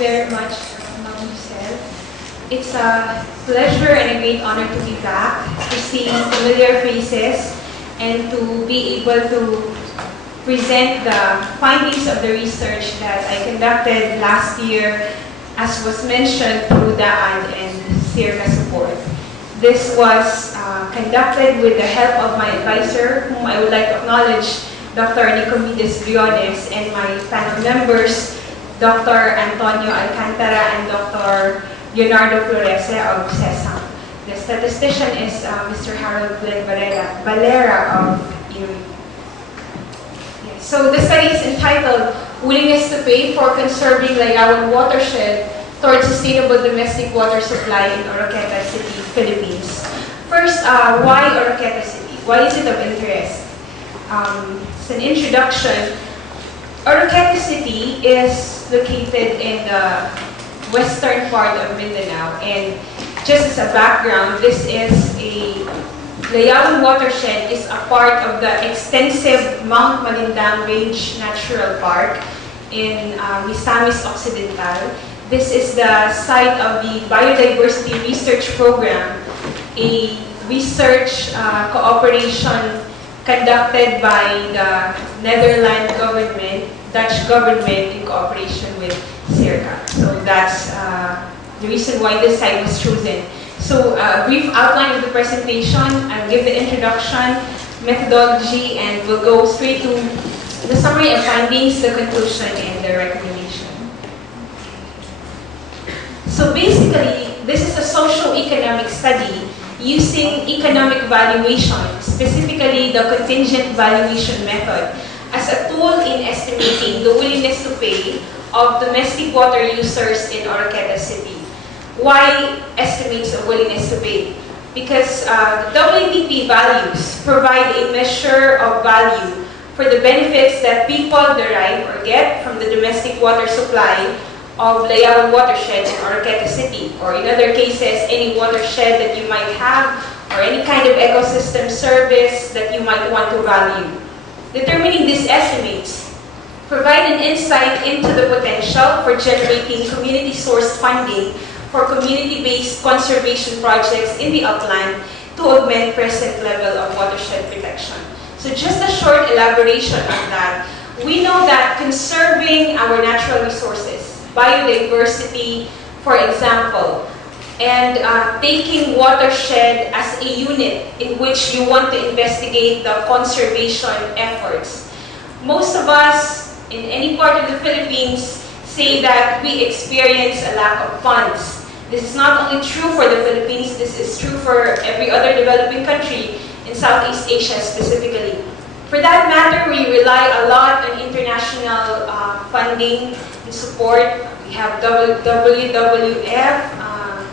very much, Ma'am Lucelle. It's a pleasure and a great honor to be back, to see familiar faces, and to be able to present the findings of the research that I conducted last year, as was mentioned through Daan and SEARCA support. This was conducted with the help of my advisor, whom I would like to acknowledge, Dr. Nicomedes Briones, and my panel members, Dr. Antonio Alcantara and Dr. Leonardo Flores of CESAM. The statistician is Mr. Harold Glenn Valera of IRI. Yes. So the study is entitled Willingness to Pay for Conserving Layawan Watershed Towards Sustainable Domestic Water Supply in Oroquieta City, Philippines. First, why Oroquieta City? Why is it of interest? As an introduction, Oroquieta City is located in the western part of Mindanao, and just as a background, this is a Layawan Watershed is a part of the extensive Mount Malindang Range Natural Park in Misamis Occidental. This is the site of the Biodiversity Research Program, a research cooperation conducted by the Netherlands government, Dutch government in cooperation with SEARCA. So that's the reason why this site was chosen. So a brief outline of the presentation, I'll give the introduction, methodology, and we'll go straight to the summary of findings, the conclusion, and the recommendation. So basically, this is a socio-economic study using economic valuation, specifically the contingent valuation method, as a tool in estimating the willingness to pay of domestic water users in Oroquieta City. Why estimates of willingness to pay? Because the WTP values provide a measure of value for the benefits that people derive or get from the domestic water supply of Layawan Watershed in Oroquieta City, or in other cases, any watershed that you might have, or any kind of ecosystem service that you might want to value. Determining these estimates provide an insight into the potential for generating community-sourced funding for community-based conservation projects in the upland to augment present level of watershed protection. So just a short elaboration on that. We know that conserving our natural resources, biodiversity, for example, and taking watershed as a unit in which you want to investigate the conservation efforts. Most of us in any part of the Philippines say that we experience a lack of funds. This is not only true for the Philippines, this is true for every other developing country in Southeast Asia specifically. For that matter, we rely a lot on international funding and support. We have WWF,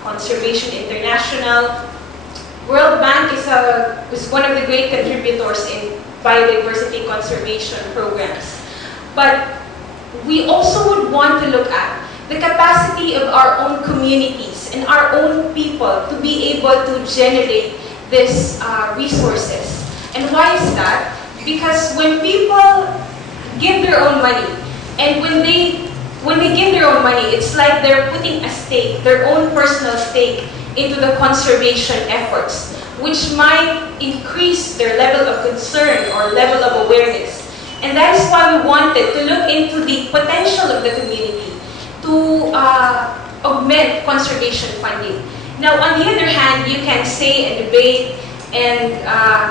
Conservation International. World Bank is one of the great contributors in biodiversity conservation programs. But we also would want to look at the capacity of our own communities and our own people to be able to generate these resources. And why is that? Because when people give their own money, and when they give their own money, it's like they're putting a stake, their own personal stake, into the conservation efforts, which might increase their level of concern or level of awareness. And that is why we wanted to look into the potential of the community to augment conservation funding. Now, on the other hand, you can say and debate and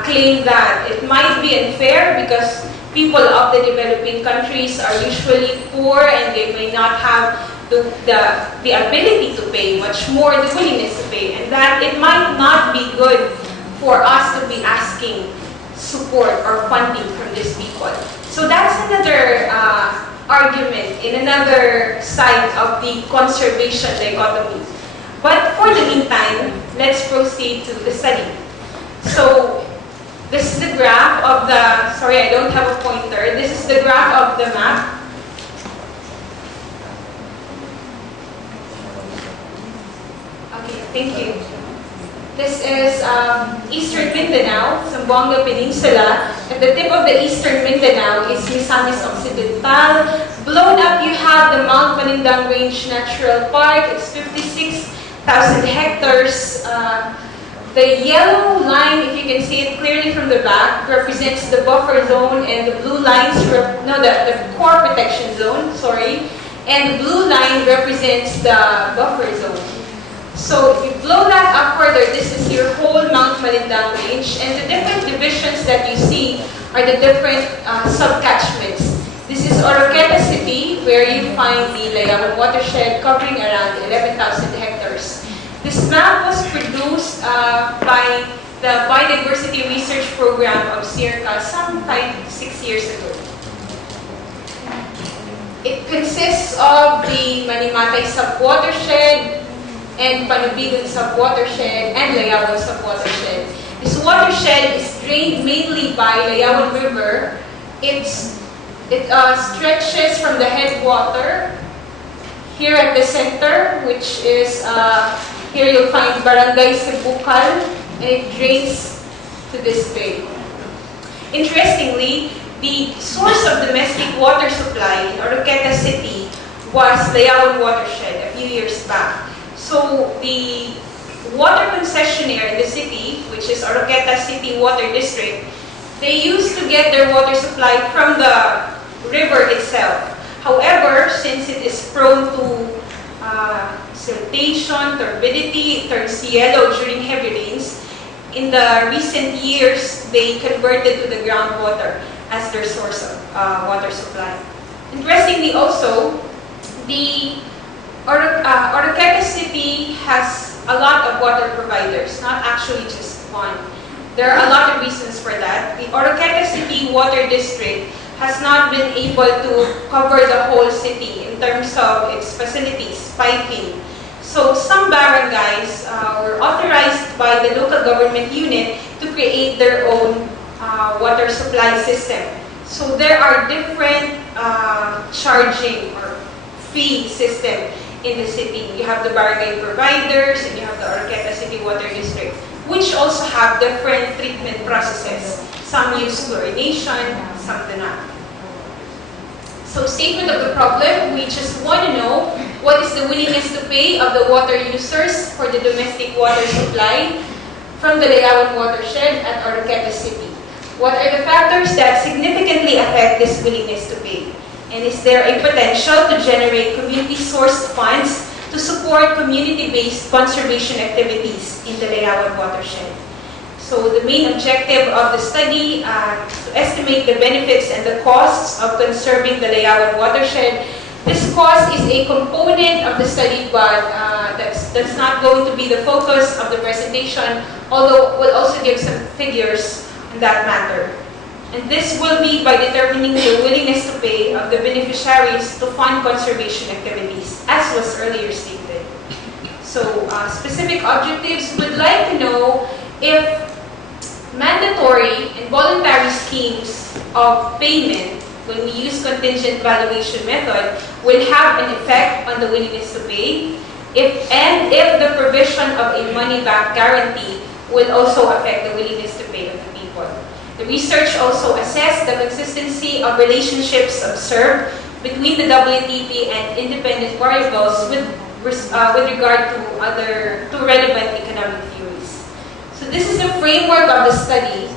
claim that it might be unfair because people of the developing countries are usually poor and they may not have the ability to pay, much more the willingness to pay, and that it might not be good for us to be asking support or funding from these people. So that's another argument in another side of the conservation dichotomy. But for the meantime, let's proceed to the study. So this is the graph of the, sorry, I don't have a pointer. This is the graph of the map. Okay, thank you. This is Eastern Mindanao, Zamboanga Peninsula. At the tip of the Eastern Mindanao is Misamis Occidental. Blue blown up, you have the Mount Manindang Range Natural Park. It's 56,000 hectares. The yellow line, if you can see it clearly from the back, represents the buffer zone, and the blue lines, the core protection zone, sorry. And the blue line represents the buffer zone. So if you blow that up further, this is your whole Mount Manindang Range, and the different divisions that you see are the different subcatchments. This is Oroquieta City, where you find the Layawan Watershed, covering around 11,000 hectares. This map was produced by the Biodiversity Research Program of SEARCA some 6 years ago. It consists of the Manimatay Sub-Watershed and Panubigan Sub-Watershed and Layawan Sub-Watershed. This watershed is drained mainly by Layawan River. It stretches from the headwater here at the center, which is here you'll find Barangay Sibukal, and it drains to this bay. Interestingly, the source of domestic water supply in Oroquieta City was Layawan Watershed a few years back. So the water concessionaire in the city, which is Oroquieta City Water District, they used to get their water supply from the river itself. However, since it is prone to siltation, turbidity, it turns yellow during heavy rains, in the recent years, they converted to the groundwater as their source of water supply. Interestingly also, the Oroquieta City has a lot of water providers, not actually just one. There are a lot of reasons for that. The Oroquieta City Water District has not been able to cover the whole city in terms of its facilities, piping. So some barangays were authorized by the local government unit to create their own water supply system. So there are different charging or fee system in the city. You have the barangay providers and you have the Oroquieta City Water District, which also have different treatment processes. Some use chlorination, some do not. So statement of the problem, we just want to know what is the willingness to pay of the water users for the domestic water supply from the Layawan Watershed at Oroquieta City. What are the factors that significantly affect this willingness to pay? And is there a potential to generate community-sourced funds to support community-based conservation activities in the Layawan Watershed? So the main objective of the study to estimate the benefits and the costs of conserving the Layawan Watershed. This cost is a component of the study, but that's not going to be the focus of the presentation, although we'll also give some figures on that matter. And this will be by determining the willingness to pay of the beneficiaries to fund conservation activities, as was earlier stated. So specific objectives, would like to know if mandatory and voluntary schemes of payment, when we use contingent valuation method, will have an effect on the willingness to pay, if the provision of a money-back guarantee will also affect the willingness to pay of the people. The research also assessed the consistency of relationships observed between the WTP and independent variables with regard to relevant economic theories. So this is the framework of the study.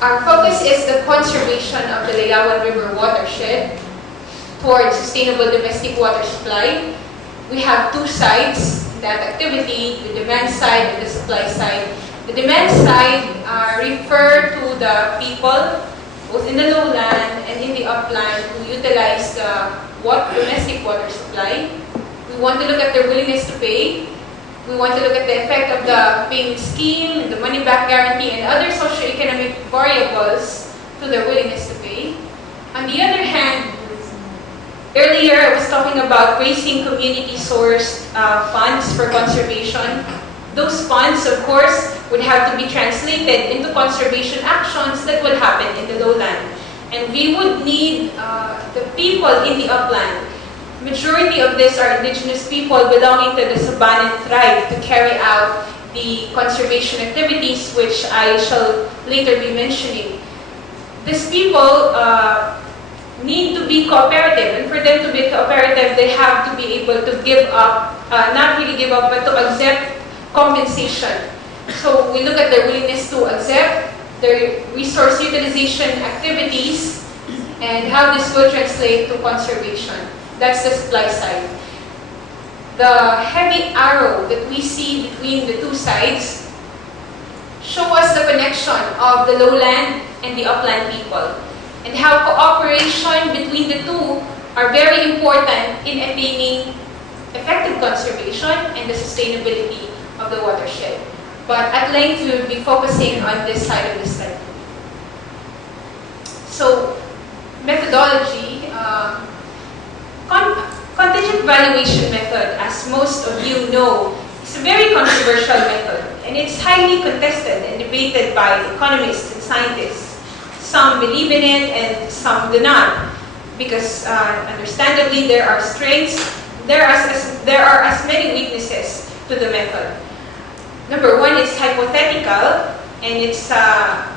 Our focus is the conservation of the Layawan River watershed towards sustainable domestic water supply. We have two sides in that activity, the demand side and the supply side. The demand side refer to the people, both in the lowland and in the upland, who utilize the domestic water supply. We want to look at their willingness to pay. We want to look at the effect of the payment scheme, the money-back guarantee, and other socioeconomic variables to their willingness to pay. On the other hand, earlier I was talking about raising community-sourced funds for conservation. Those funds, of course, would have to be translated into conservation actions that will happen in the lowland. And we would need the people in the upland. Majority of these are indigenous people belonging to the Sabanan tribe to carry out the conservation activities, which I shall later be mentioning. These people need to be be cooperative. And for them to be cooperative, they have to be able to give up, not really give up, but to accept compensation. So we look at their willingness to accept their resource utilization activities and how this will translate to conservation. That's the supply side. The heavy arrow that we see between the two sides show us the connection of the lowland and the upland people, and how cooperation between the two are very important in attaining effective conservation and the sustainability of the watershed. But at length, we will be focusing on this side of the study. So, methodology. Contingent valuation method, as most of you know, is a very controversial method, and it's highly contested and debated by economists and scientists. Some believe in it and some do not, because understandably there are strengths, there are as many weaknesses to the method. Number one is hypothetical, and it's a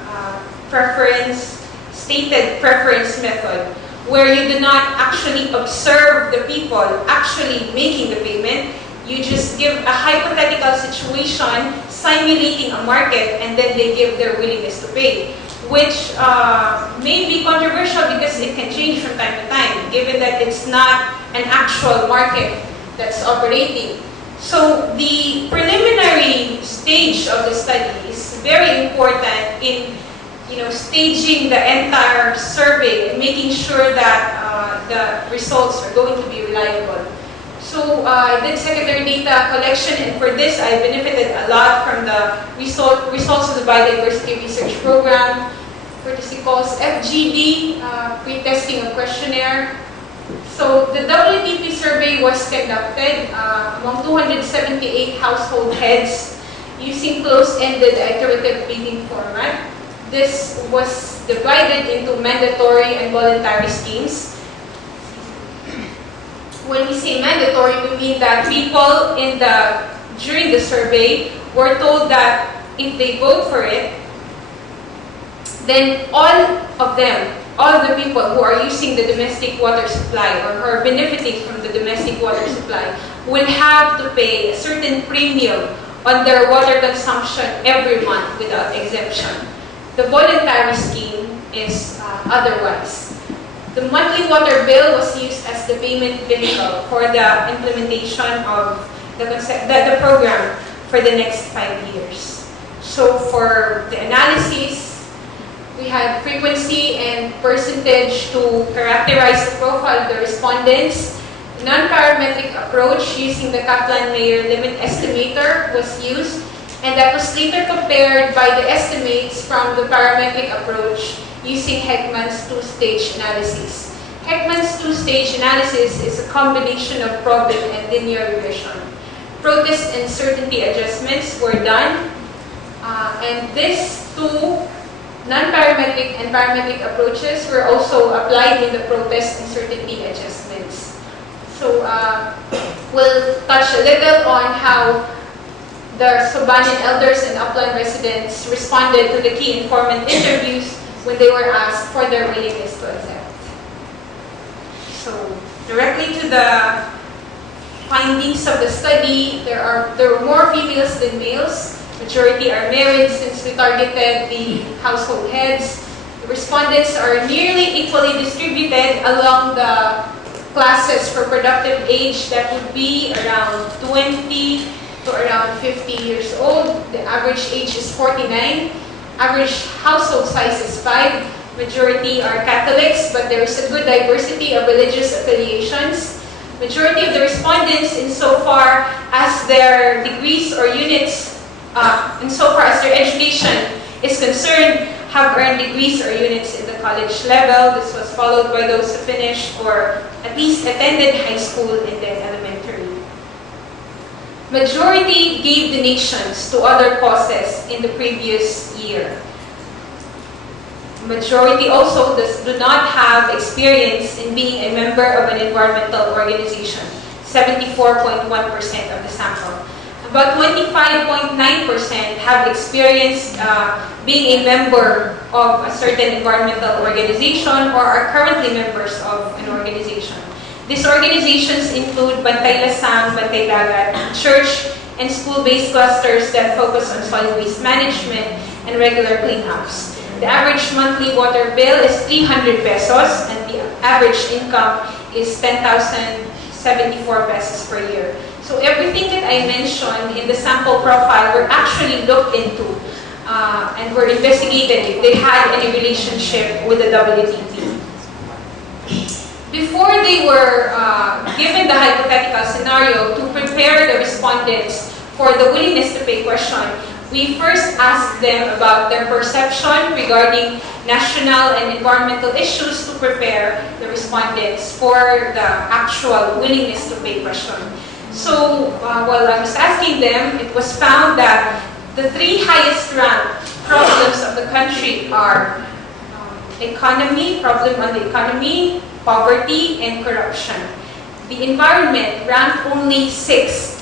stated preference method, where you do not actually observe the people actually making the payment. You just give a hypothetical situation simulating a market, and then they give their willingness to pay, which may be controversial because it can change from time to time, given that it's not an actual market that's operating. So the preliminary stage of the study is very important in staging the entire survey and making sure that the results are going to be reliable. So I did secondary data collection, and for this I benefited a lot from the results of the Biodiversity Research Program, courtesy calls FGD, pre-testing of questionnaire. So the WTP survey was conducted among 278 household heads using closed-ended iterative bidding format. This was divided into mandatory and voluntary schemes. When we say mandatory, we mean that people during the survey were told that if they vote for it, then all the people who are using the domestic water supply or who are benefiting from the domestic water supply will have to pay a certain premium on their water consumption every month without exemption. The voluntary scheme is otherwise. The monthly water bill was used as the payment vehicle for the implementation of the program for the next 5 years. So for the analysis, we had frequency and percentage to characterize the profile of the respondents. The non-parametric approach using the Kaplan-Meier limit estimator was used, and that was later compared by the estimates from the parametric approach using Heckman's two-stage analysis. Heckman's two-stage analysis is a combination of problem and linear regression. Protest and certainty adjustments were done, and these two non-parametric and parametric approaches were also applied in the protest and certainty adjustments. So we'll touch a little on how the Sobanan elders and upland residents responded to the key informant interviews when they were asked for their willingness to accept. So, directly to the findings of the study, there were more females than males. Majority are married since we targeted the household heads. The respondents are nearly equally distributed along the classes for productive age. That would be around 20 to around 50 years old. The average age is 49. Average household size is 5. Majority are Catholics, but there is a good diversity of religious affiliations. Majority of the respondents, insofar as their degrees or units, insofar as their education is concerned, have earned degrees or units in the college level. This was followed by those who finished or at least attended high school and then elementary. Majority gave donations to other causes in the previous year. Majority also do not have experience in being a member of an environmental organization, 74.1% of the sample. A about 25.9% have experienced being a member of a certain environmental organization or are currently members of an organization. These organizations include Bantay Lasang, Bantay Dagat, church and school-based clusters that focus on solid waste management and regular cleanups. The average monthly water bill is 300 pesos and the average income is 10,074 pesos per year. So everything that I mentioned in the sample profile were actually looked into and were investigated if they had any relationship with the WTP. Before they were given the hypothetical scenario to prepare the respondents for the willingness to pay question, we first asked them about their perception regarding national and environmental issues to prepare the respondents for the actual willingness to pay question. So while I was asking them, it was found that the three highest ranked problems of the country are economy, problem on the economy, poverty, and corruption. The environment ranked only 6th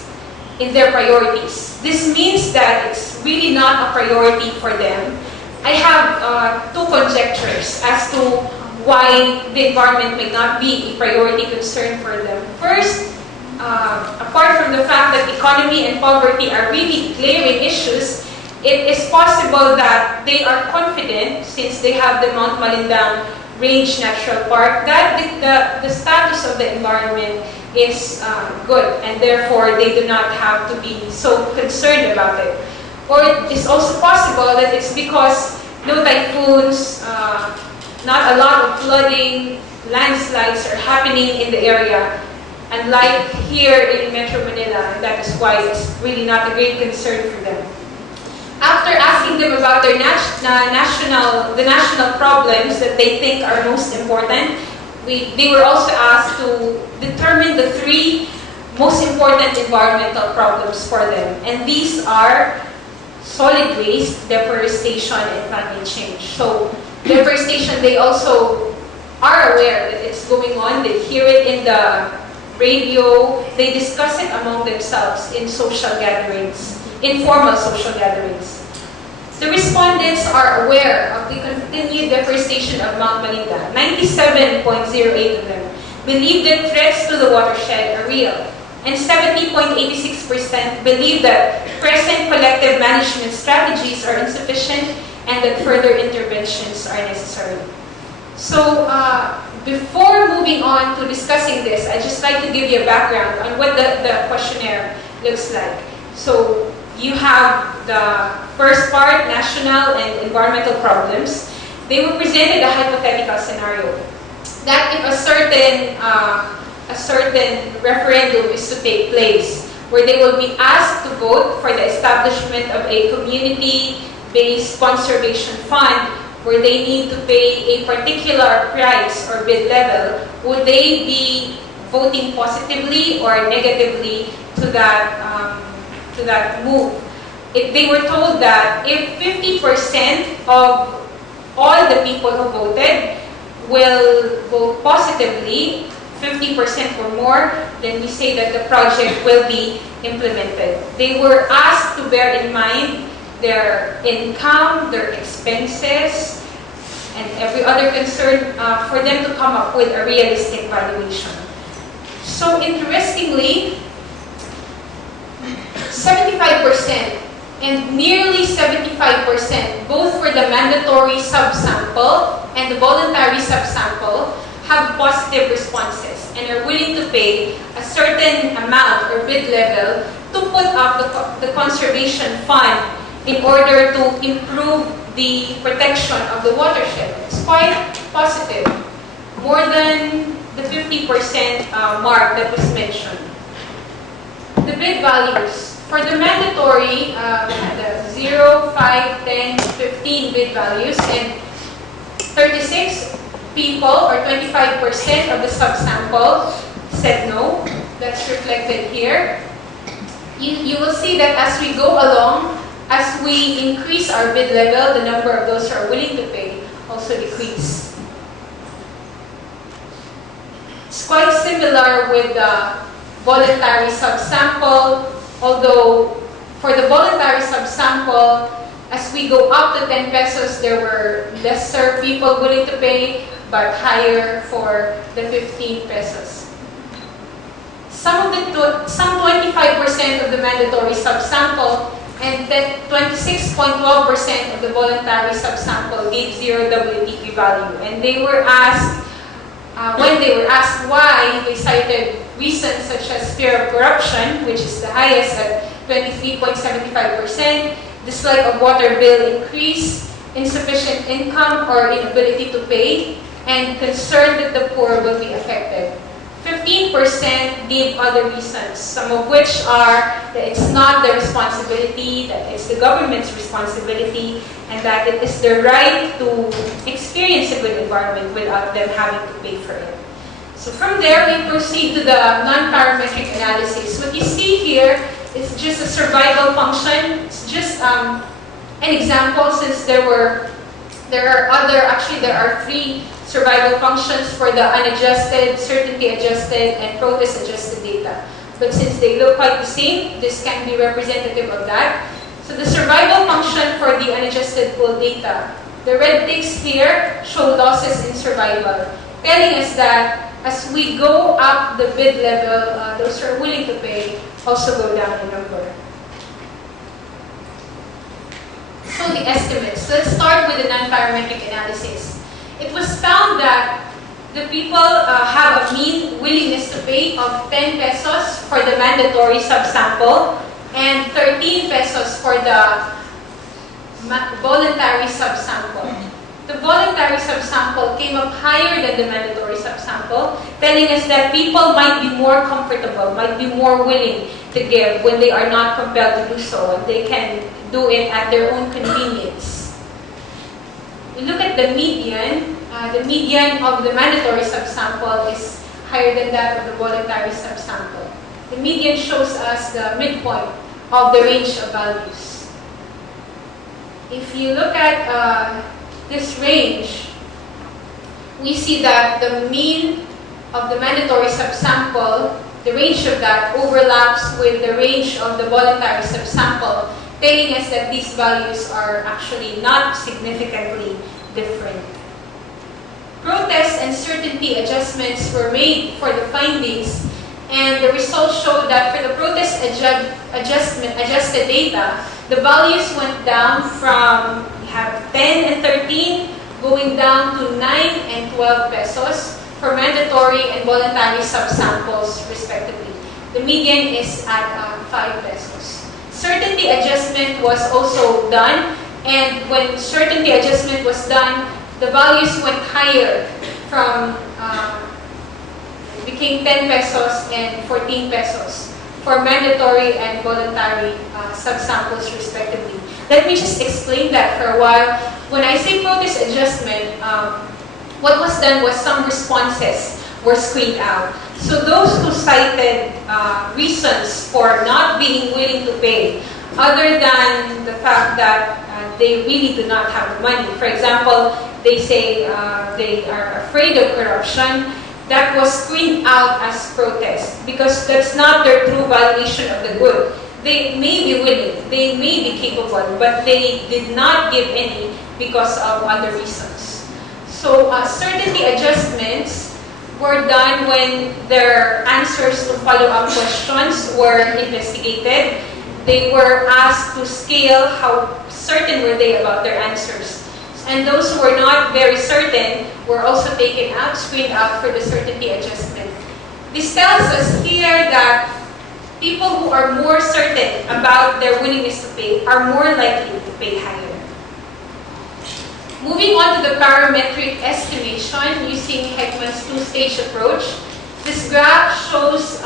in their priorities. This means that it's really not a priority for them. I have two conjectures as to why the environment may not be a priority concern for them. First, apart from the fact that economy and poverty are really glaring issues, it is possible that they are confident, since they have the Mount Malindang Range Natural Park, that the status of the environment is good, and therefore they do not have to be so concerned about it. Or it is also possible that it's because no typhoons, not a lot of flooding, landslides are happening in the area, unlike here in Metro Manila, and that is why it's really not a great concern for them. After asking them about their national problems that they think are most important, they were also asked to determine the 3 most important environmental problems for them. And these are solid waste, deforestation, and climate change. So deforestation, they also are aware that it's going on. They hear it in the radio. They discuss it among themselves in social gatherings, informal social gatherings. The respondents are aware of the continued deforestation of Mount Malindang. 97.08 of them believe that threats to the watershed are real, and 70.86% believe that present collective management strategies are insufficient and that further interventions are necessary. So, before moving on to discussing this, I'd just like to give you a background on what the questionnaire looks like. So, you have the first part, national and environmental problems. They were presented a hypothetical scenario that if a certain referendum is to take place, where they will be asked to vote for the establishment of a community-based conservation fund, where they need to pay a particular price or bid level, would they be voting positively or negatively to that move? If they were told that if 50% of all the people who voted will vote positively, 50% or more, then we say that the project will be implemented. They were asked to bear in mind their income, their expenses, and every other concern for them to come up with a realistic valuation. So interestingly, 75% and nearly 75%, both for the mandatory subsample and the voluntary subsample, have positive responses and are willing to pay a certain amount or bid level to put up the conservation fund in order to improve the protection of the watershed. It's quite positive, more than the 50% mark that was mentioned. The bid values. For the mandatory, the 0, 5, 10, 15 bid values, and 36 people or 25% of the subsample said no. That's reflected here. You will see that as we go along, as we increase our bid level, the number of those who are willing to pay also decrease. It's quite similar with the voluntary subsample, although For the voluntary subsample, as we go up to 10 pesos, there were lesser people willing to pay, but higher for the 15 pesos. Some 25% of the mandatory subsample and then 26.12% of the voluntary subsample gave zero WTP value. And they were asked, when they were asked why, they cited reasons such as fear of corruption, which is the highest at 23.75%, dislike of water bill increase, insufficient income or inability to pay, and concern that the poor will be affected. 15% gave other reasons, some of which are that it's not their responsibility, that it's the government's responsibility, and that it is their right to experience a good environment without them having to pay for it. So from there, we proceed to the non-parametric analysis. What you see here is just a survival function. It's just an example, since there are three survival functions for the unadjusted, certainty-adjusted, and protest-adjusted data. But since they look quite the same, this can be representative of that. So the survival function for the unadjusted pool data, the red ticks here show losses in survival, telling us that as we go up the bid level, those who are willing to pay also go down in number. So the estimates. Let's start with the non-parametric analysis. It was found that the people have a mean willingness to pay of 10 pesos for the mandatory subsample and 13 pesos for the voluntary subsample. The voluntary subsample came up higher than the mandatory subsample, telling us that people might be more comfortable, might be more willing to give when they are not compelled to do so, and they can do it at their own convenience. We look at the median. The median of the mandatory subsample is higher than that of the voluntary subsample. The median shows us the midpoint of the range of values. If you look at this range, we see that the mean of the mandatory subsample, the range of that overlaps with the range of the voluntary subsample, telling us that these values are actually not significantly different. Protest and certainty adjustments were made for the findings, and the results showed that for the protest adjusted data, the values went down from, we have 10 and 13, going down to 9 and 12 pesos for mandatory and voluntary subsamples respectively. The median is at 5 pesos. Certainty adjustment was also done, and when certainty adjustment was done, the values went higher from, became 10 pesos and 14 pesos for mandatory and voluntary subsamples respectively. Let me just explain that for a while. When I say protest adjustment, what was done was some responses were screened out. So those who cited reasons for not being willing to pay, other than the fact that they really do not have the money. For example, they say they are afraid of corruption. That was screened out as protest because that's not their true valuation of the good. They may be willing, they may be capable, but they did not give any because of other reasons. So certainty adjustments were done when their answers to follow-up questions were investigated. They were asked to scale how certain were they about their answers. And those who were not very certain were also taken out, screened out for the certainty adjustment. This tells us here that people who are more certain about their willingness to pay are more likely to pay higher. Moving on to the parametric estimation using Heckman's two-stage approach. This graph shows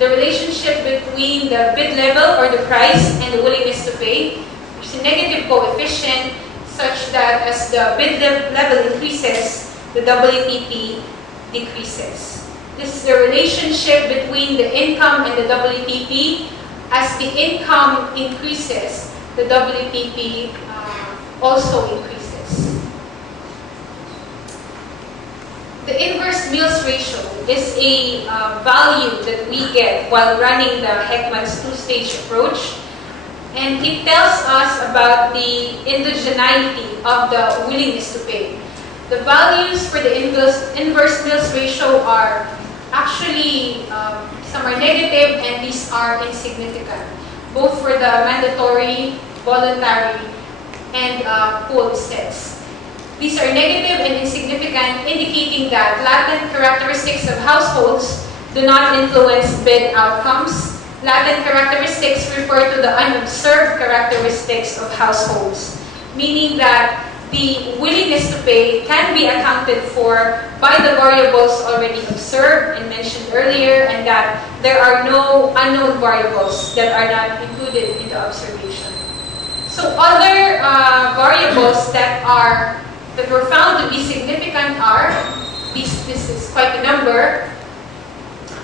the relationship between the bid level or the price and the willingness to pay. There's a negative coefficient such that as the bid level increases, the WTP decreases. This is the relationship between the income and the WTP. As the income increases, the WTP also increases. The inverse Mills ratio is a value that we get while running the Heckman's two-stage approach. And it tells us about the indigeneity of the willingness to pay. The values for the inverse Mills ratio are actually, some are negative and these are insignificant, both for the mandatory, voluntary, and pooled sets. These are negative and insignificant, indicating that latent characteristics of households do not influence bid outcomes. Latent characteristics refer to the unobserved characteristics of households, meaning that the willingness to pay can be accounted for by the variables already observed and mentioned earlier, and that there are no unknown variables that are not included in the observation. So other variables that were found to be significant are, this is quite a number.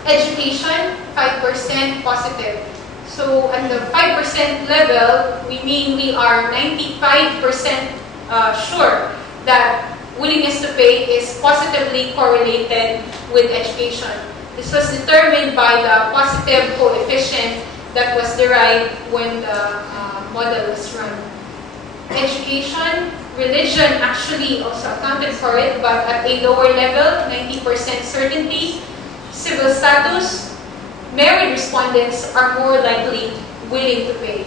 Education, 5% positive. So at the 5% level, we mean we are 95% sure that willingness to pay is positively correlated with education. This was determined by the positive coefficient that was derived when the model was run. Education, religion actually also accounted for it, but at a lower level, 90% certainty. Civil status, married respondents are more likely willing to pay.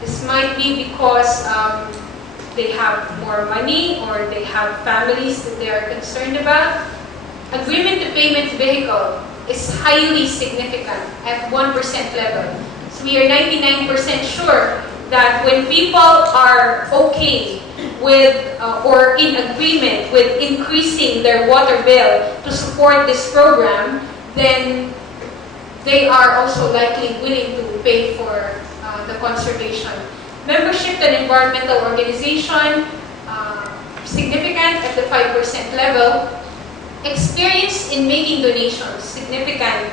This might be because they have more money or they have families that they are concerned about. Agreement to payment vehicle is highly significant at 1% level. So we are 99% sure that when people are okay with or in agreement with increasing their water bill to support this program, then they are also likely willing to pay for the conservation. Membership to an environmental organization, significant at the 5% level. Experience in making donations, significant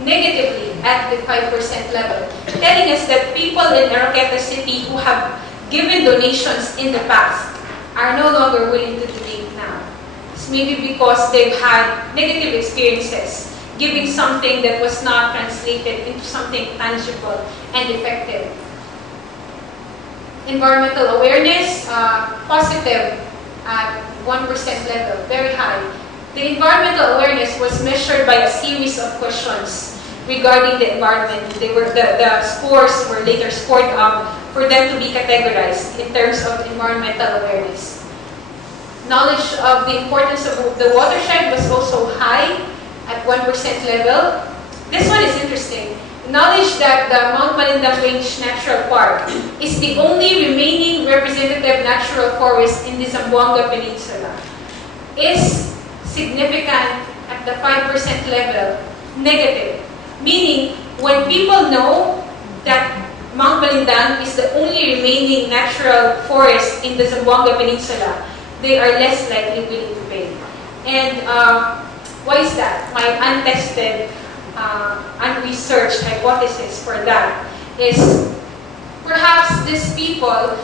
negatively at the 5% level, telling us that people in Oroquieta City who have given donations in the past are no longer willing to donate now. It's maybe because they've had negative experiences giving something that was not translated into something tangible and effective. Environmental awareness, positive at 1% level, very high. The environmental awareness was measured by a series of questions regarding the environment. The scores were later scored up for them to be categorized in terms of environmental awareness. Knowledge of the importance of the watershed was also high at 1% level. This one is interesting. Knowledge that the Mount Malindang Range Natural Park is the only remaining representative natural forest in the Zamboanga Peninsula is significant at the 5% level, negative. Meaning, when people know that Mount Malindang is the only remaining natural forest in the Zamboanga Peninsula, they are less likely willing to pay. And why is that? My untested, unresearched hypothesis for that is perhaps these people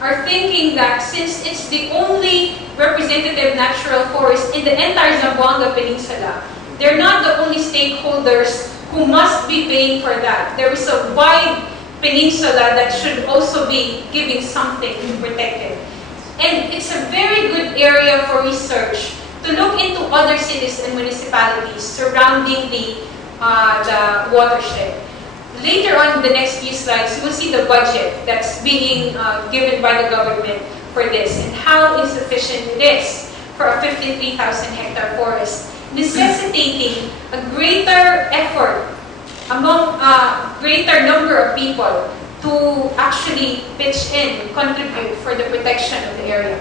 are thinking that since it's the only representative natural forest in the entire Zamboanga Peninsula, they're not the only stakeholders who must be paying for that. There is a wide peninsula that should also be giving something to protect it. And it's a very good area for research to look into other cities and municipalities surrounding the watershed. Later on in the next few slides, you will see the budget that's being given by the government for this and how insufficient it is for a 53,000 hectare forest, necessitating a greater effort among a greater number of people to actually pitch in, contribute for the protection of the area.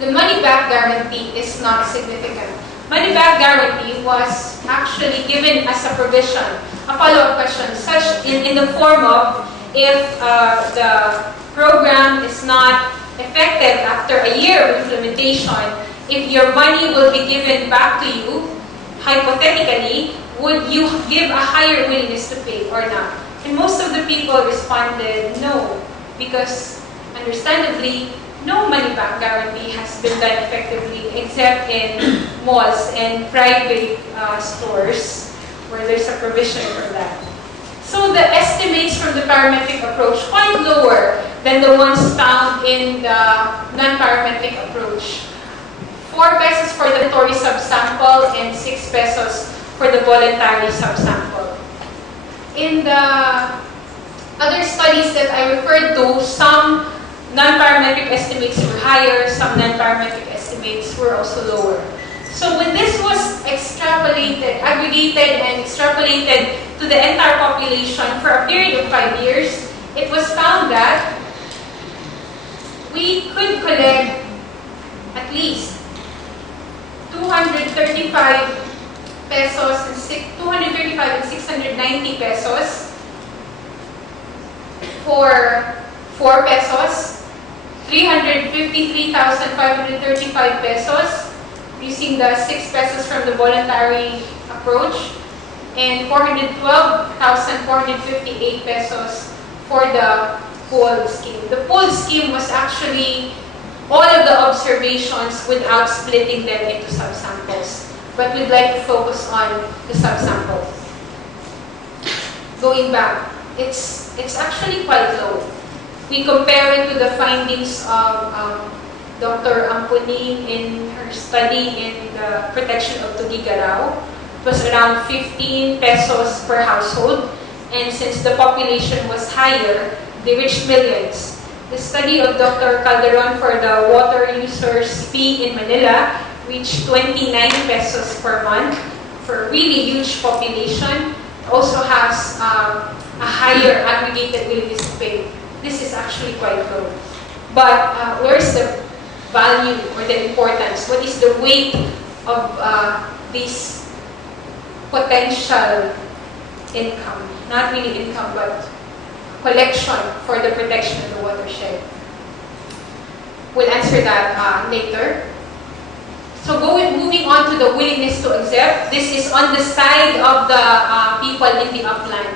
The money-back guarantee is not significant. Money-back guarantee was actually given as a provision, a follow-up question, such in the form of if the program is not effective after a year of implementation, if your money will be given back to you, hypothetically, would you give a higher willingness to pay or not? And most of the people responded no, because understandably, no money-back guarantee has been done effectively except in malls and private stores where there's a provision for that. So the estimates from the parametric approach quite lower than the ones found in the non-parametric approach. 4 pesos for the mandatory subsample and 6 pesos for the voluntary subsample. In the other studies that I referred to, some non-parametric estimates were higher, some non-parametric estimates were also lower. So when this was extrapolated, aggregated and extrapolated to the entire population for a period of 5 years, it was found that we could collect at least 235 pesos and 235 and 690 pesos for 4 pesos, 353,535 pesos using the 6 pesos from the voluntary approach, and 412,458 pesos for the pool scheme. The pool scheme was actually all of the observations without splitting them into subsamples. But we'd like to focus on the subsamples. Going back, it's actually quite low. We compare it to the findings of Dr. Ampuning in her study in the protection of Tugigaraw. It was around 15 pesos per household, and since the population was higher, they reached millions. The study of Dr. Calderon for the water users fee in Manila reached 29 pesos per month for a really huge population. It also has a higher aggregated willingness to pay. This is actually quite low. But where's the value or the importance? What is the weight of this potential income? Not really income, but collection for the protection of the watershed. We'll answer that later. So moving on to the willingness to accept. This is on the side of the people in the upland.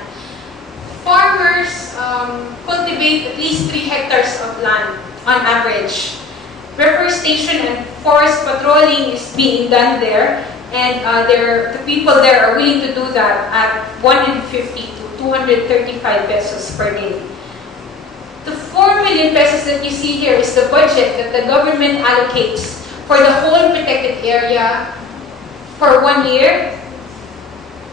Farmers cultivate at least 3 hectares of land on average. Reforestation and forest patrolling is being done there, and the people there are willing to do that at 150 to 235 pesos per day. The 4 million pesos that you see here is the budget that the government allocates for the whole protected area for 1 year.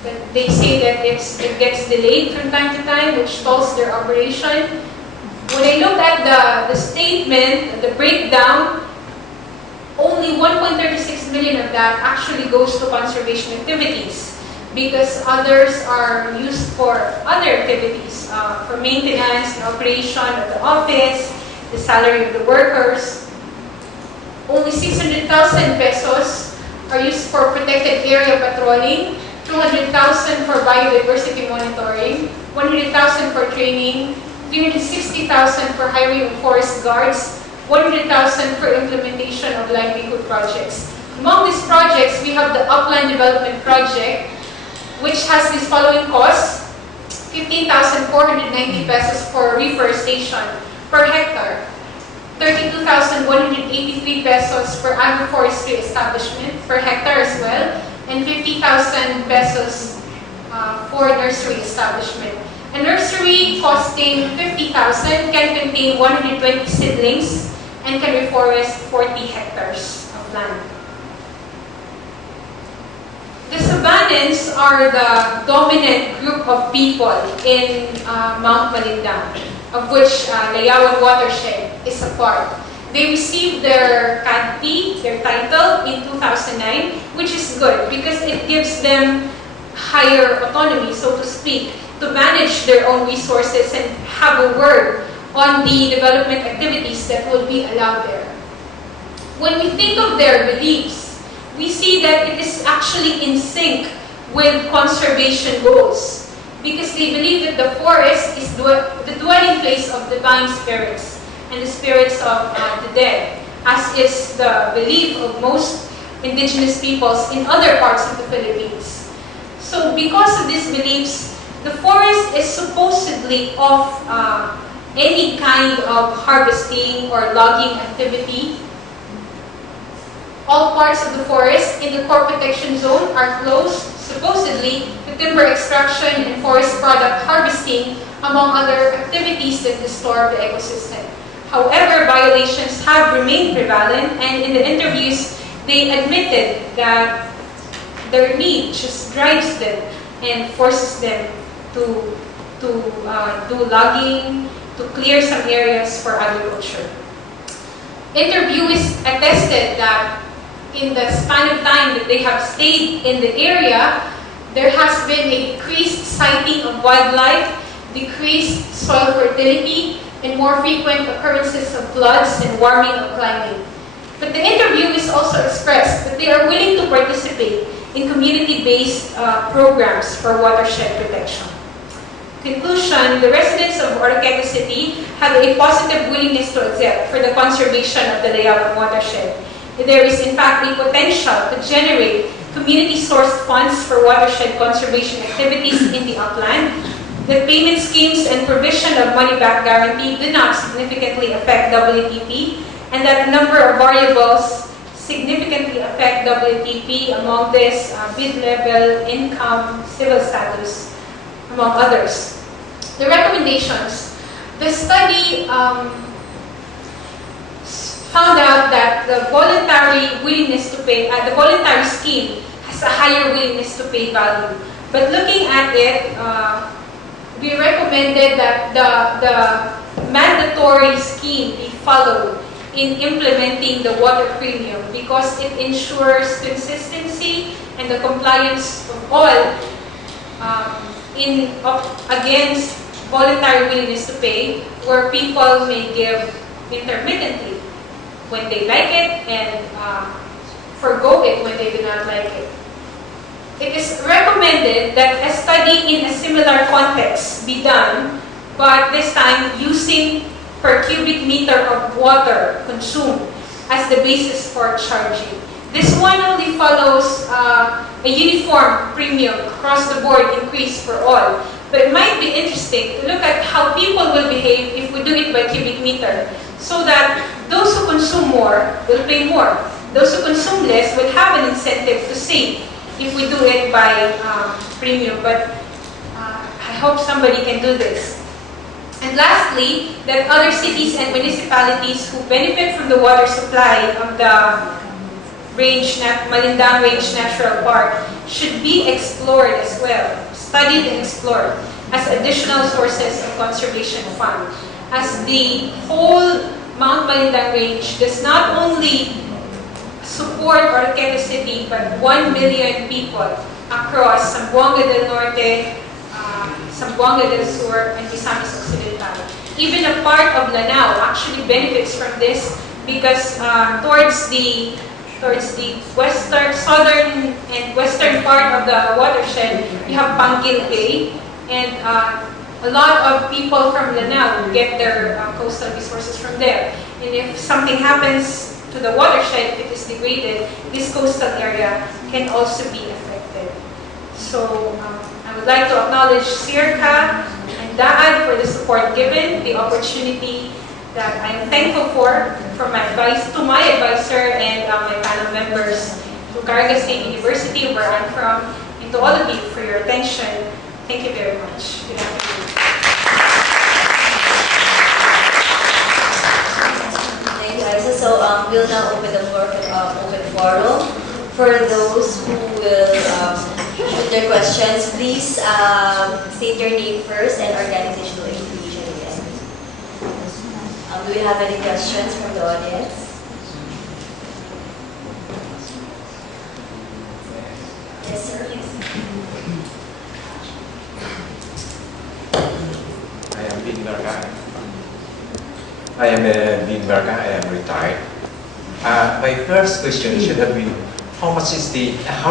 But they say that it gets delayed from time to time, which stalls their operation. When I look at the statement, the breakdown, only 1.36 million of that actually goes to conservation activities, because others are used for other activities, for maintenance and operation of the office, the salary of the workers. Only 600,000 pesos are used for protected area patrolling, 200,000 for biodiversity monitoring, 100,000 for training, 360,000 for highway and forest guards, 100,000 for implementation of livelihood projects. Among these projects, we have the Upland Development Project, which has these following costs: 15,490 pesos for reforestation per hectare, 32,183 pesos for agroforestry establishment per hectare as well, and 50,000 pesos for nursery establishment. A nursery costing 50,000 can contain 120 seedlings and can reforest 40 hectares of land. The Sabannans are the dominant group of people in Mount Malindang, of which Layawan Watershed is a part. They received their CADP, their title, in 2009, which is good because it gives them higher autonomy, so to speak, to manage their own resources and have a word on the development activities that will be allowed there. When we think of their beliefs, we see that it is actually in sync with conservation goals, because they believe that the forest is the dwelling place of divine spirits and the spirits of the dead, as is the belief of most indigenous peoples in other parts of the Philippines. So because of these beliefs, the forest is supposedly off any kind of harvesting or logging activity. All parts of the forest in the core protection zone are closed, supposedly, to the timber extraction and forest product harvesting, among other activities that disturb the ecosystem. However, violations have remained prevalent, and in the interviews, they admitted that their need just drives them and forces them to do logging, to clear some areas for agriculture. Interviewees attested that in the span of time that they have stayed in the area, there has been a decreased sighting of wildlife, decreased soil fertility, and more frequent occurrences of floods and warming of climate. But the interviewees also expressed that they are willing to participate in community-based programs for watershed protection. Conclusion, the residents of Oroquieta City have a positive willingness to accept for the conservation of the Layawan watershed. There is in fact a potential to generate community-sourced funds for watershed conservation activities in the upland, that payment schemes and provision of money-back guarantee do not significantly affect WTP, and that a number of variables significantly affect WTP, among this bid level, income, civil status, among others. The recommendations. The study found out that the voluntary willingness to pay, the voluntary scheme has a higher willingness to pay value. But looking at it, we recommended that the mandatory scheme be followed in implementing the water premium because it ensures consistency and the compliance of all against voluntary willingness to pay, where people may give intermittently when they like it and forgo it when they do not like it. It is recommended that a study in a similar context be done, but this time using per cubic meter of water consumed as the basis for charging. This one only follows a uniform premium across the board increase for all. But it might be interesting to look at how people will behave if we do it by cubic meter, so that those who consume more will pay more. Those who consume less will have an incentive to save if we do it by premium. But I hope somebody can do this. And lastly, that other cities and municipalities who benefit from the water supply of the Malindang Range Natural Park should be explored as well, studied and explored as additional sources of conservation fund. As the whole Mount Malindang Range does not only support Oroquieta City, but 1 million people across Zamboanga del Norte, Zamboanga del Sur, and Misamis Occidental. Even a part of Lanao actually benefits from this because towards the southern and western part of the watershed, you have Pangil Bay, and a lot of people from Lanao get their coastal resources from there. And if something happens to the watershed, if it is degraded, this coastal area can also be affected. So I would like to acknowledge SEARCA and DAAD for the support given, the opportunity that I am thankful for my advisor and my panel members, to Caraga State University, where I'm from, and to all of you for your attention. Thank you very much. Good afternoon. Thank you, Aisa. So we'll now open the floor for open forum. For those who will shoot their questions, please state your name first and organizational affiliation again. Do we have any questions from the audience? Yes, sir. I am Bin Barka. I am retired. My first question should have been, how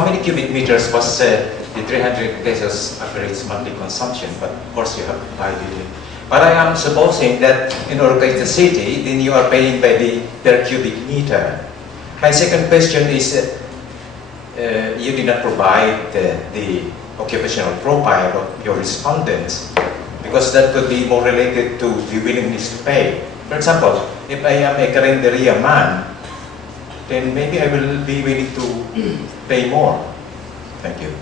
many cubic meters was the 300 pesos average monthly consumption? But of course you have divided it. But I am supposing that in Oroquieta City, then you are paying by the per cubic meter. My second question is, you did not provide the occupational profile of your respondents, because that could be more related to the willingness to pay. For example, if I am a carinderia man, then maybe I will be willing to pay more. Thank you.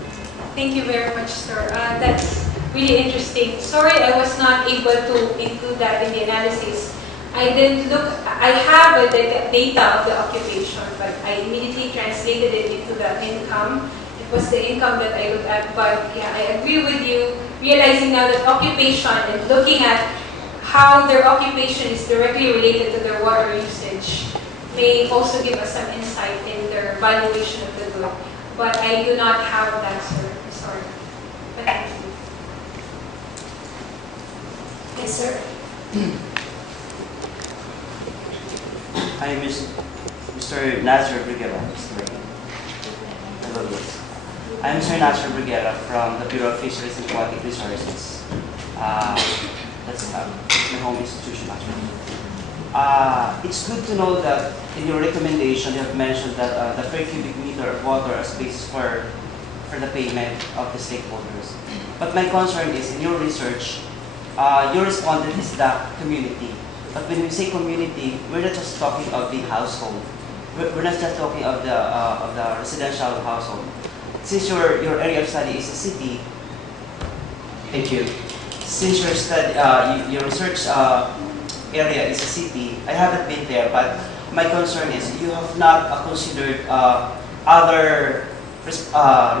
Thank you very much, sir. That's really interesting. Sorry, I was not able to include that in the analysis. I didn't look, I have a data of the occupation, but I immediately translated it into the income. It was the income that I looked at, but yeah, I agree with you, realizing now that occupation and looking at how their occupation is directly related to their water usage may also give us some insight in their valuation of the good. But I do not have that, sir. Sorry. But thank you. Yes, sir. Hi, Mr. Nazar Briguera. Hello, yes. I'm Mr. Nazar Briguera from the Bureau of Fisheries and Aquatic Resources. That's my home institution, actually. It's good to know that in your recommendation, you have mentioned that the per cubic meter of water as basis for the payment of the stakeholders. But my concern is, in your research, your respondent is the community. But when we say community, we're not just talking of the household. We're not just talking of the residential household. Since your area of study is a city, thank you. Since your study, your research area is a city, I haven't been there, but my concern is you have not considered other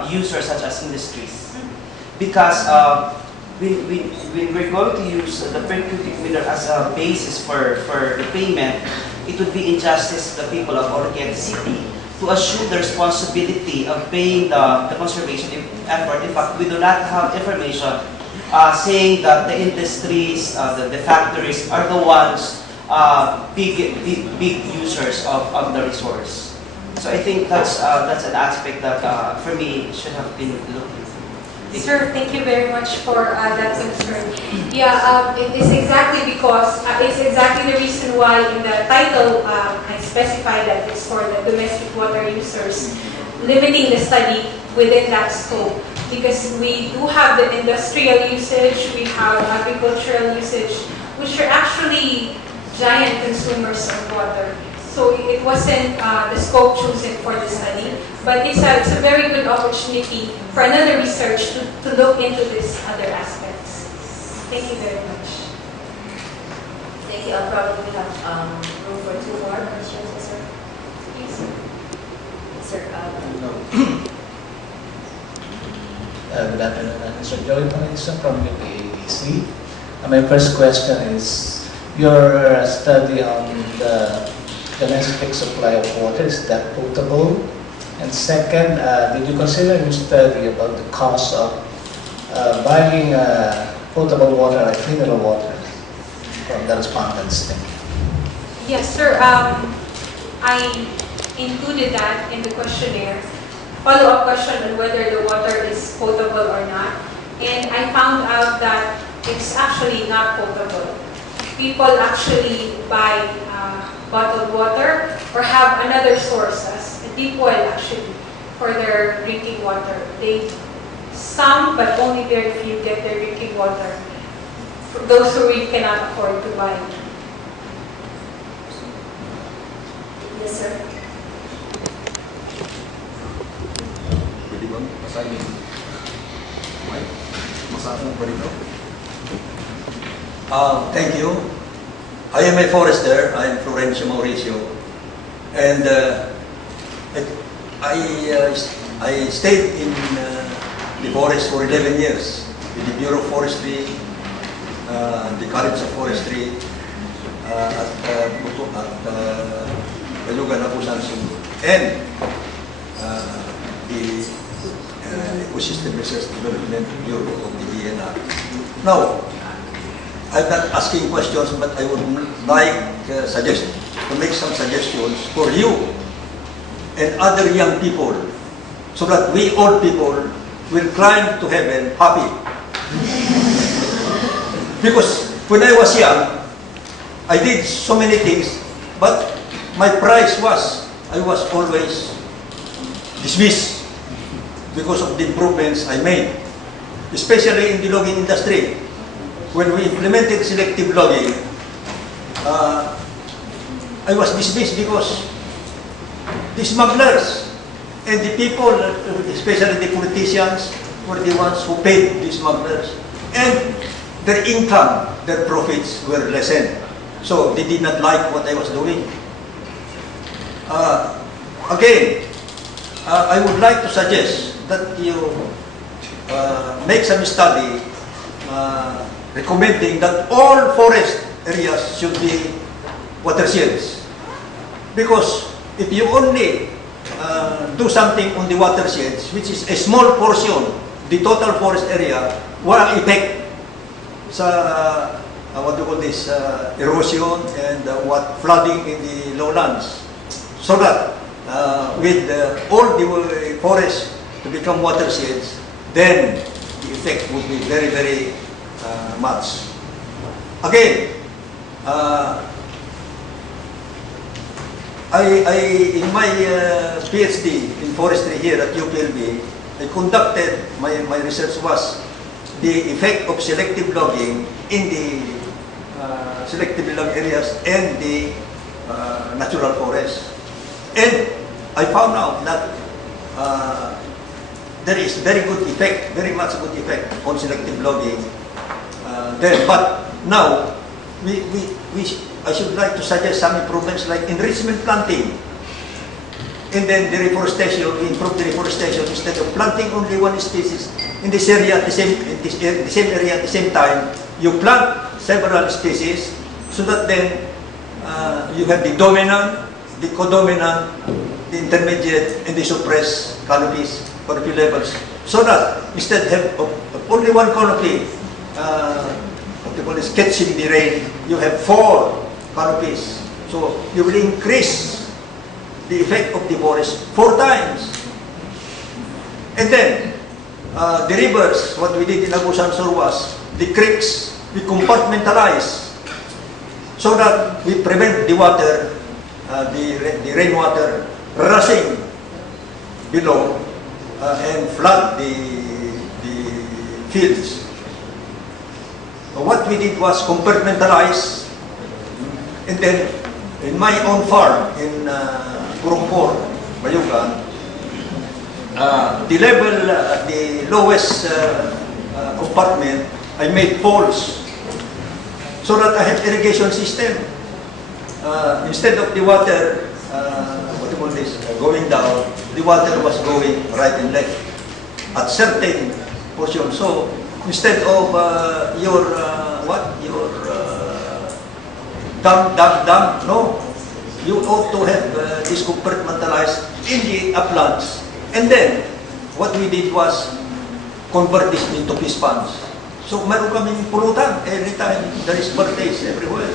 users such as industries, because when we're going to use the per cubic meter as a basis for the payment, it would be injustice to the people of Oroquieta City to assume the responsibility of paying the conservation effort. In fact, we do not have information saying that the industries, the factories are the ones big users of the resource. So I think that's an aspect that for me should have been looked into. Sir, thank you very much for that concern. Yeah, it is exactly because, it's exactly the reason why in the title I specified that it's for the domestic water users, limiting the study within that scope. Because we do have the industrial usage, we have agricultural usage, which are actually giant consumers of water. So it wasn't the scope chosen for the study, but it's a very good opportunity for another research to look into these other aspects. Thank you very much. Thank you. I'll probably have room for 2 more questions, sir. Please. Sir, Good afternoon, Mr. Joey Panisa from UPADC. My first question is, your study on the domestic supply of water, is that potable? And second, did you consider your study about the cost of buying potable water, like mineral water, from the respondents? Thank you. Yes, sir. I included that in the questionnaire. Follow-up question on whether the water is potable or not. And I found out that it's actually not potable. People actually buy bottled water or have another sources, a deep well actually, for their drinking water. Some, but only very few, get their drinking water. For those who really cannot afford to buy. yes, sir. Pwede bang basahin yung mic? Masahin ba dito? Thank you. I am a forester. I am Florencio Mauricio, and I stayed in the forest for 11 years with the Bureau of Forestry, the College of Forestry at Balugan, Abusan, Sulu, and the Ecosystem Research Development Bureau of the DNR. Now, I'm not asking questions, but I would like to make some suggestions for you and other young people, so that we old people will climb to heaven happy. Because when I was young, I did so many things, but my prize was I was always dismissed because of the improvements I made, especially in the logging industry. When we implemented selective logging, I was dismissed because the smugglers and the people, especially the politicians, were the ones who paid these smugglers. And their income, their profits were lessened. So they did not like what I was doing. Again, I would like to suggest that you make some study recommending that all forest areas should be watersheds. Because if you only do something on the watersheds, which is a small portion, the total forest area, walang effect sa what do you call this, erosion and flooding in the lowlands. So that with all the forests to become watersheds, then the effect would be very, very much. Again, in my PhD in forestry here at UPLB, I conducted, my research was the effect of selective logging in the selectively logged areas and the natural forest. And I found out that there is very good effect, very much good effect on selective logging there. But now, I should like to suggest some improvements like enrichment planting. And then the reforestation, we improve the reforestation instead of planting only one species in this area at the same area at the same time. You plant several species so that then you have the dominant, the codominant, the intermediate, and the suppressed canopies, canopy levels. So that instead of only one canopy, what you call is catching the rain, you have 4 canopies. So you will increase the effect of the forest 4 times. And then, the rivers, what we did in Agusan Sur was, the creeks, we compartmentalize so that we prevent the water, the rainwater rushing below and flood the fields. What we did was compartmentalize, and then in my own farm in Kurungpor, Bayugan, the level, the lowest compartment, I made poles so that I have irrigation system. Instead of the water, what do you call this, going down, the water was going right and left at certain portion. So instead of your dam, no, you ought to have this compartmentalized in the uplands. And then, what we did was convert this into fish ponds. So, meron kaming pulutan every time. There is birthdays everywhere.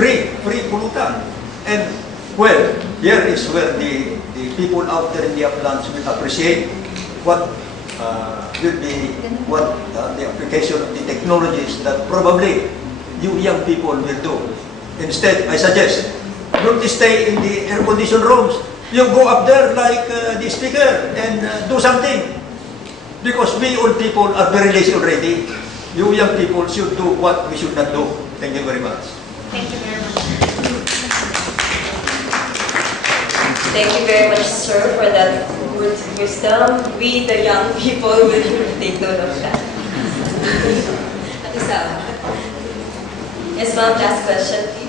Free pulutan. And, well, here is where the people out there in the uplands will appreciate what will be, the application of the technologies that probably you young people will do. Instead, I suggest, don't stay in the air-conditioned rooms. You go up there like the speaker and do something. Because we old people are very lazy already. You young people should do what we should not do. Thank you very much. Thank you very much. Thank you very much, sir, for that words of wisdom. We, the young people, will take note of that. Aisa O. Yes, ma'am, last question, please.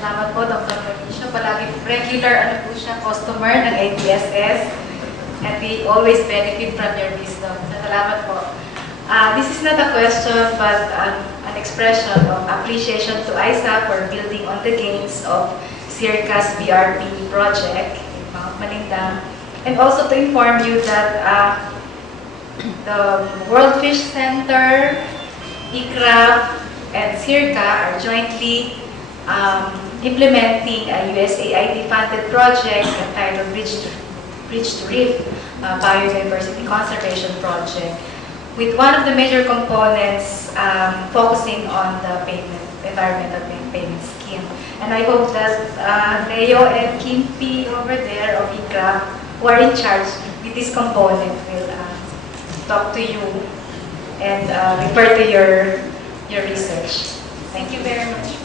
Salamat po, Dr. Patricio. Palagi regular customer ng ATSS, and we always benefit from your wisdom. Salamat po. This is not a question, but an expression of appreciation to Aisa for building on the gains of SEARCA's BRP project in Mount Malinda, and also to inform you that the World Fish Center, ICRAF, and SEARCA are jointly implementing a USAID-funded project entitled Bridge to Reef Biodiversity Conservation Project, with one of the major components focusing on the environmental payment scheme. And I hope that Leo and Kimpi over there of ICRAF, who are in charge with this component, will talk to you and refer to your research. Thank you very much.